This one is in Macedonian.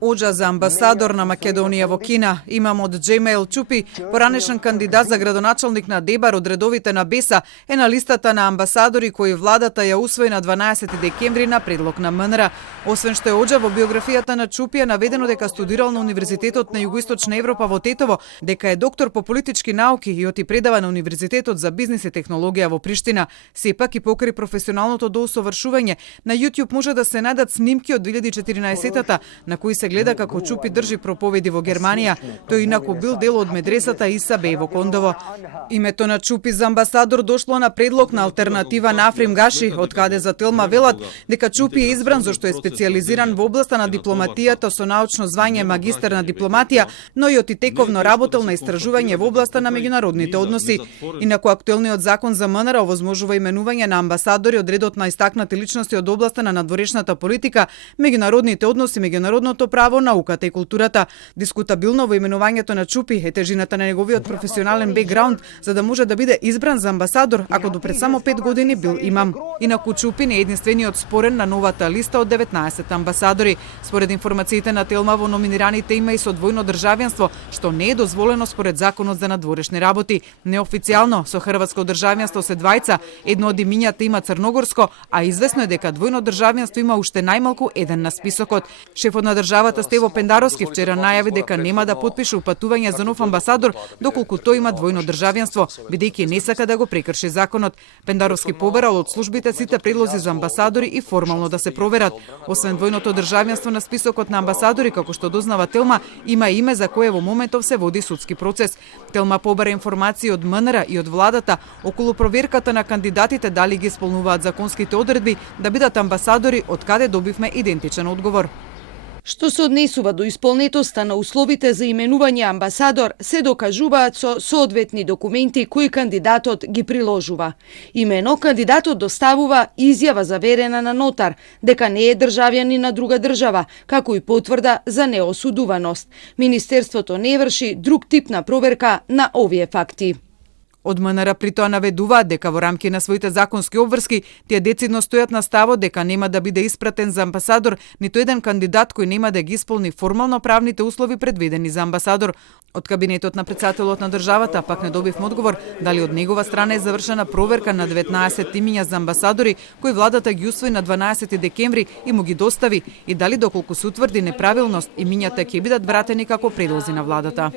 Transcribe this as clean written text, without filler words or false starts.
Оđа за амбасадор на Македонија во Кина. Имам од Джемаил Чупи, поранешен кандидат за градоначалник на Дебар од редовите на БЕСА, е на листата на амбасадори кои владата ја усвои на 12 декември на предлог на МНР. Освен што е Оđа, во биографијата на Чупи е наведено дека студирал на Универзитетот на Југоисточна Европа во Тетово, дека е доктор по политички науки и оти предава на Универзитетот за бизнис и технологија во Приштина. Сепак и покрај професионалното доусовршување, на YouTube може да се најдат снимки од 2014-та на кои се гледа како Чупи држи проповеди во Германија. Тој инаку бил дел од медресата Иса Беј во Кондово. Името на Чупи за амбасадор дошло на предлог на алтернатива на Африм Гаши, од каде за Телма велат дека Чупи е избран зашто е специјализиран во областа на дипломатијата со научно звање магистар на дипломатија, но и отитековно работел на истражување во областа на меѓународните односи. Инаку актуелниот закон за МНР овозможува именување на амбасадори од редот на истакнати личности од областа на надворешната политика, меѓународните односи, меѓународното право, науката и културата. Дискутабилно во именувањето на Чупи е тежината на неговиот професионален бекграунд за да може да биде избран за амбасадор, ако до пред само 5 години бил имам. Инаку Чупи не е единствениот спорен на новата листа од 19 амбасадори. Според информациите на Телма, во номинираните има и со двојно државјанство, што не е дозволено според законот за надворешни работи. Неофицијално со хрватско државјанство се двајца, едно од имињата има црногорско, а известно е дека двојно државјанство има уште најмалку еден на списокот. Шефот на државата Стево Пендаровски вчера најави дека нема да потпише упатување за нов амбасадор доколку тој има двојно државјанство, бидејќи не сака да го прекрши законот. Пендаровски побарал од службите сите предлози за амбасадори и формално да се проверат. Освен двојното државјанство на списокот на амбасадори, како што дознава Телма, има име за кое во моментов се води судски процес. Телма побара информации од МНР и од владата околу проверката на кандидатите дали ги исполнуваат законските одредби да бидат амбасадори, од каде добивме идентичен одговор. Што се однесува до исполнетоста на условите за именување амбасадор, се докажуваат со соодветни документи кои кандидатот ги приложува. Имено, кандидатот доставува изјава заверена на нотар дека не е државјанин на друга држава, како и потврда за неосудуваност. Министерството не врши друг тип на проверка на овие факти. Од МНР при тоа наведуваат дека во рамки на своите законски обврски, тие децидно стојат на ставот дека нема да биде испратен за амбасадор ниту еден кандидат кој нема да ги исполни формално правните услови предвидени за амбасадор. Од кабинетот на претседателот на државата пак не добивме одговор дали од негова страна е завршена проверка на 19 имиња за амбасадори кои владата ги усвои на 12 декември и му ги достави и дали доколку се утврди неправилност имињата ќе бидат вратени како предлози на владата.